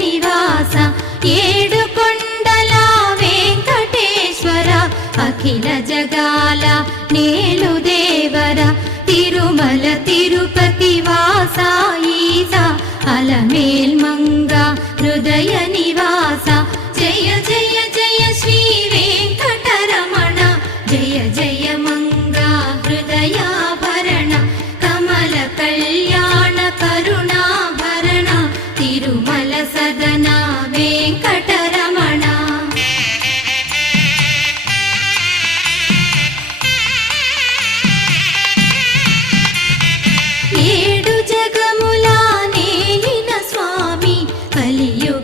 నివాస ఏడు కొండల వెంకటేశ్వర అఖిల జగాల నేలు దేవర తిరుమల తిరుపతి వాస ఈసా అలమేల్ మంగ హృదయ నివాస జయ జయ జయ శ్రీ వెంకటరమణ జయ జయ మంగ హృదయాభరణ కమల కళ్యాణ కరుణాభరణ తిరుమల సదన వెంకటరమణ ఏడు జగముల నేలిన స్వామి కలియుగ